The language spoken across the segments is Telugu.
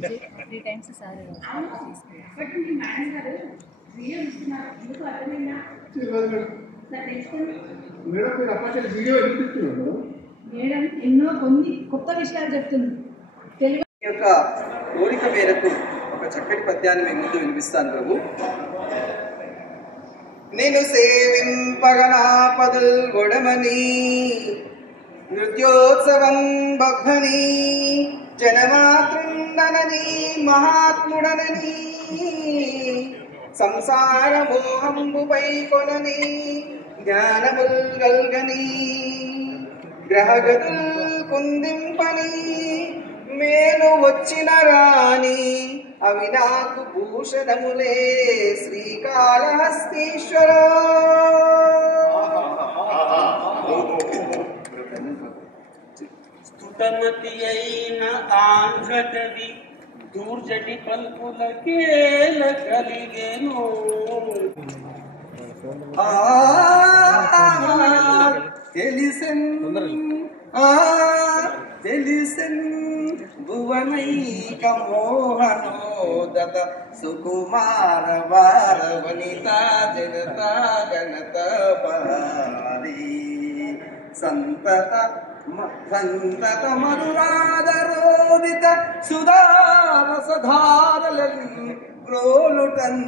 3 times సార్ మేడం ఎన్నో కొన్ని కొత్త విషయాలు చెప్తుంది. యొక్క కోరిక మేరకు ఒక చక్కటి పద్యాన్ని మీ ముందు వినిపిస్తాను ప్రభు. నేను సేవింపగనాపదల్ గొడమని నృత్యోత్సవం బగ్మని జనమాతృండనని మహాత్ముడనని సంసార మోహంబుపై కొనని జ్ఞానముల్ గల్గని గ్రహగతుల్ కుందింపని మేలు వచ్చిన రాని అవి నాకు భూషణములే శ్రీకాళహస్తీశ్వర. స్తుతమతి అయిన ఆంధ్రకవి దూర్జటి పల్పులకేల కలిగేను. తెలిసెన్ తెలిసెన్ భువనైక మోహనోదత సుకుమార వార వనిత జనత గణత పారి సంతత సంతత మధురాదరోదిత సుధారసధారలన్ గ్రోలుటన్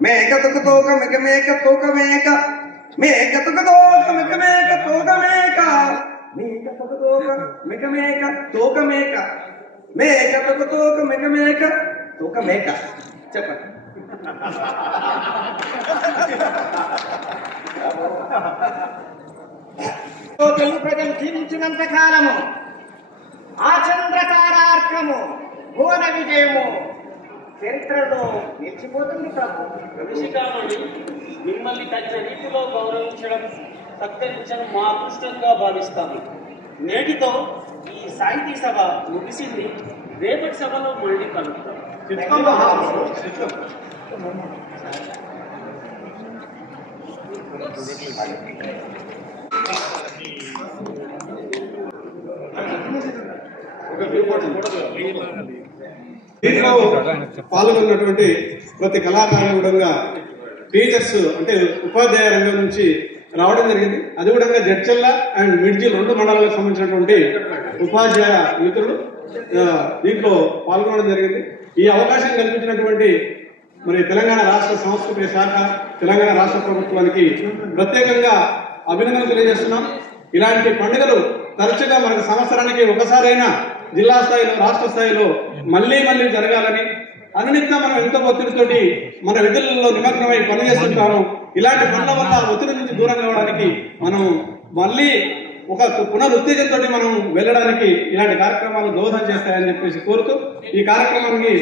మేక తుక తోక మెక మేక తోక మేక మేక తుక తోక మెక మేక తోక మేక మేక తుక తోక మెక మేక తోక మేక మేక తుక తోక మెక మేక తోక మేక. చెప్పండి. తెలుగు ప్రజలు జీవించినంత కాలము ఆ చంద్రతారార్కము భువన విజయము చరిత్రలో నిలిచిపోతుంది ప్రభు. ఋషికామణి మిమ్మల్ని తగిన రీతిలో గౌరవించడం సత్కరించడం మా అదృష్టంగా భావిస్తాము. నేటితో ఈ సాహితీ సభ ముగిసింది. రేపటి సభలో మళ్ళీ కలుగుతాం. దీంట్లో పాల్గొన్నటువంటి ప్రతి కళాకారులు కూడా టీచర్స్ అంటే ఉపాధ్యాయ రంగం నుంచి రావడం జరిగింది. అది కూడా జడ్చల్ల అండ్ మిడ్జిల్ 2 మండలాలకు సంబంధించినటువంటి ఉపాధ్యాయ మిత్రులు దీంట్లో పాల్గొనడం జరిగింది. ఈ అవకాశం కల్పించినటువంటి మరి తెలంగాణ రాష్ట్ర సంస్కృతి శాఖ, తెలంగాణ రాష్ట్ర ప్రభుత్వానికి ప్రత్యేకంగా అభినందనలు తెలియజేస్తున్నాం. ఇలాంటి పండుగలు తరచుగా మనకు సంవత్సరానికి ఒకసారైనా జిల్లా స్థాయిలో, రాష్ట్ర స్థాయిలో మళ్లీ జరగాలని అనునిత్యం మనం ఎంతో ఒత్తిడితోటి మన విధులలో నిమగ్నమై పనిచేస్తుంటాము. ఇలాంటి పనుల వల్ల ఒత్తిడి నుంచి దూరం కావడానికి మనం మళ్ళీ ఒక పునరుత్తేజంతో మనం వెళ్ళడానికి ఇలాంటి కార్యక్రమాలు దోహదం చేస్తాయని చెప్పేసి కోరుతూ ఈ కార్యక్రమానికి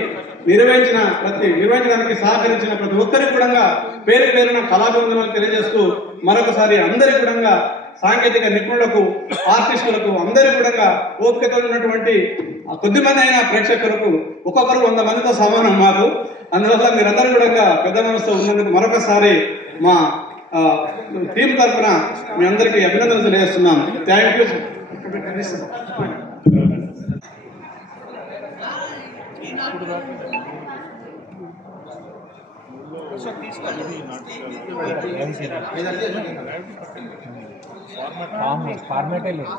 నిర్వహించడానికి సహకరించిన ప్రతి ఒక్కరికి కూడా పేరు పేరున కళాభివందనాలు తెలియజేస్తూ మరొకసారి అందరి కూడా సాంకేతిక నిపుణులకు, ఆర్టిస్టులకు అందరూ కూడా ఓపికతో ఉన్నటువంటి కొద్దిమంది అయిన ప్రేక్షకులకు ఒక్కొక్కరు 100 మందితో సమానం మాకు. అందువల్ల మీరందరూ కూడా పెద్ద మనసుతో ఉన్నందుకు మరొకసారి మా టీం తరఫున మీ అందరికీ అభినందనలు తెలియజేస్తున్నాం. Thank you. ఫార్మాటే లేదు.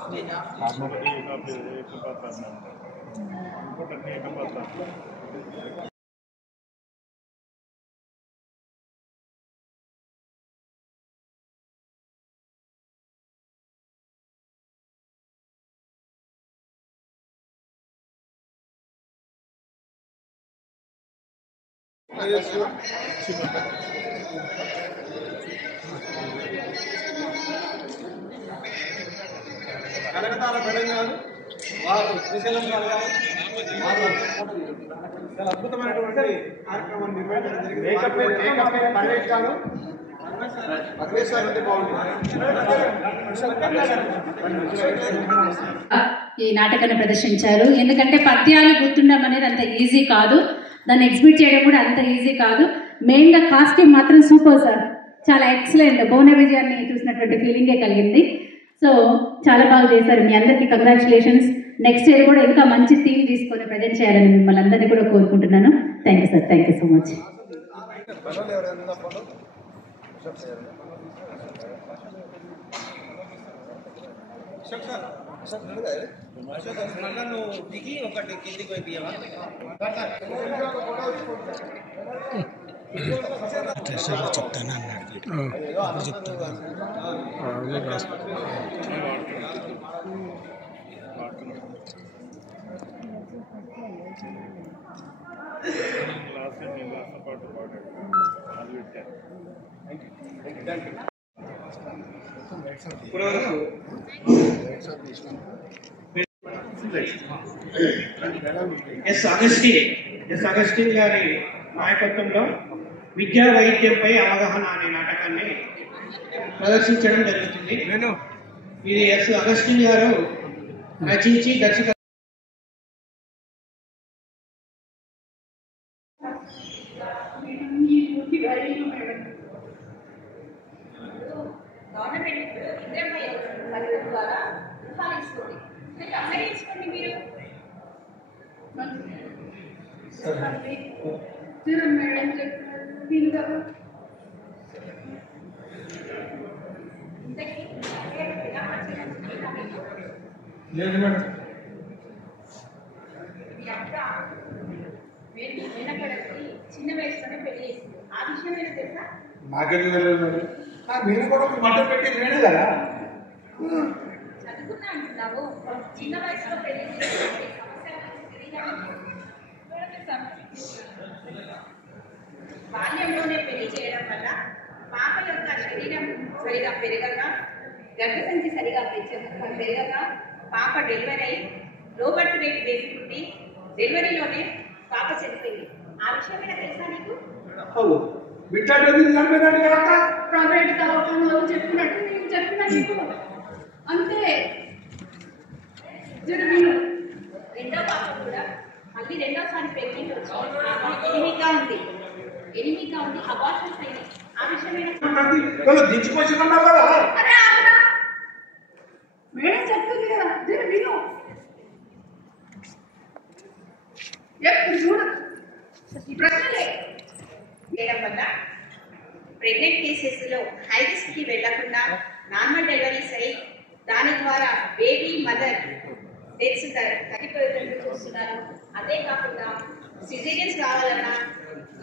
కనకతార మేడం గారు, వారు శ్రీశైలం గారు వారు చాలా అద్భుతమైనటువంటి కార్యక్రమాన్ని నిర్వహించడం జరిగింది. ఈ నాటకాన్ని ప్రదర్శించారు. ఎందుకంటే పద్యాలు గుర్తుండడం అనేది అంత ఈజీ కాదు, దాన్ని ఎగ్జిబిట్ చేయడం కూడా అంత ఈజీ కాదు. మెయిన్గా కాస్ట్యూమ్ మాత్రం సూపర్ సార్, చాలా ఎక్సలెంట్. భువన విజయాన్ని చూసినటువంటి ఫీలింగే కలిగింది. సో చాలా బాగా చేశారు. మీ అందరికీ కంగ్రాచులేషన్స్. నెక్స్ట్ ఇయర్ కూడా ఇంకా మంచి థీమ్ తీసుకొని ప్రజెంట్ చేయాలని మిమ్మల్ని అందరినీ కూడా కోరుకుంటున్నాను. Thank you sir, thank you so much. దిగి ఒకటి కిందికి పోయి తీయవా? చెప్తాను అన్నాడు, చెప్తాను. ఎస్ అగస్టిన్ గారి నాయకత్వంలో విద్యా వైద్యంపై అవగాహన అనే నాటకాన్ని ప్రదర్శించడం జరుగుతుంది. ఇది ఎస్ అగస్టిన్ గారు రచించి దర్శక చిన్న వయసులోనే పెళ్లి చేసింది. ఆ విషయం ఏదో తెలుసా? నాకెందుకు తెలియదు మరి. మీరు కూడా మటన్ పెట్టి నేనే కదా చదువుకున్నా అంటున్నావు, చిన్న వయసులో పెళ్లి చేసి బాల్యంలోనే పెళ్లి చేయడం వల్ల పాప యొక్క శరీరం సరిగా పెరగక, గర్భసంచి సరిగా పెరగక పాప డెలివరీ అయి రోబర్ట్ రేట్ వేసుకుంటే డెలివరీలోనే పాప చనిపోయింది. ఆ విషయమైనా తెలుసా నీకు? ప్రైవేట్ దవాఖానలో చెప్పినట్టు నేను చెప్పిన నీకు అంతే. రెండో పాప కూడా మళ్ళీ రెండోసారి ప్రెగ్నెంట్ వచ్చి ఎనిమిగా ఉంది అబార్షన్స్ అయినాయి. ఆ విషయమైనా దించుకొచ్చుకున్నావు కదా. అరే ఆగరా, మేడం చెప్తుంది కదా, జర విను. ఎప్పుడు చూడు ఈ ప్రశ్నలే చేయడం వల్ల ప్రెగ్నెంట్ కేసెస్లో హై రిస్క్కి వెళ్లకుండా నార్మల్ డెలివరీస్ అయ్యి దాని ద్వారా బేబీ మదర్ డెత్స్ తగ్గిపోయేటట్టు చూస్తున్నారు. అదే కాకుండా సిజేరియన్స్ కావాలన్నా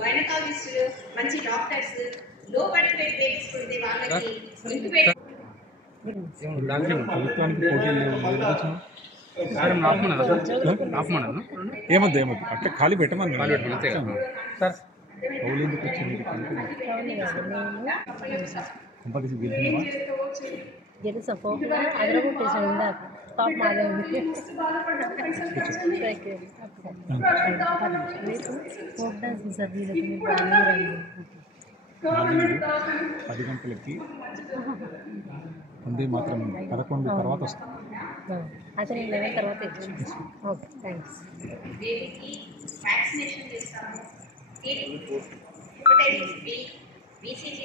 గైనకాలజిస్టులు, మంచి doctors, low birth weight babies పుడితే వాళ్ళకి ఇంక్యుబేటర్ ఏమద్దు అట్లా ఖాళీ పెట్టమని సార్ జెల్సా ఫోక్గా అదరగొట్టేసి ఉందా పాప మాదే ఉంది ఫోక్ డాన్స్ సార్ 10 గంటలకి ఉంది మాత్రం 11 తర్వాత వస్తాం. అతను 11 తర్వాత ఓకే థ్యాంక్స్. బేబీకి వ్యాక్సినేషన్ చేస్తాము. Hepatitis B, BCG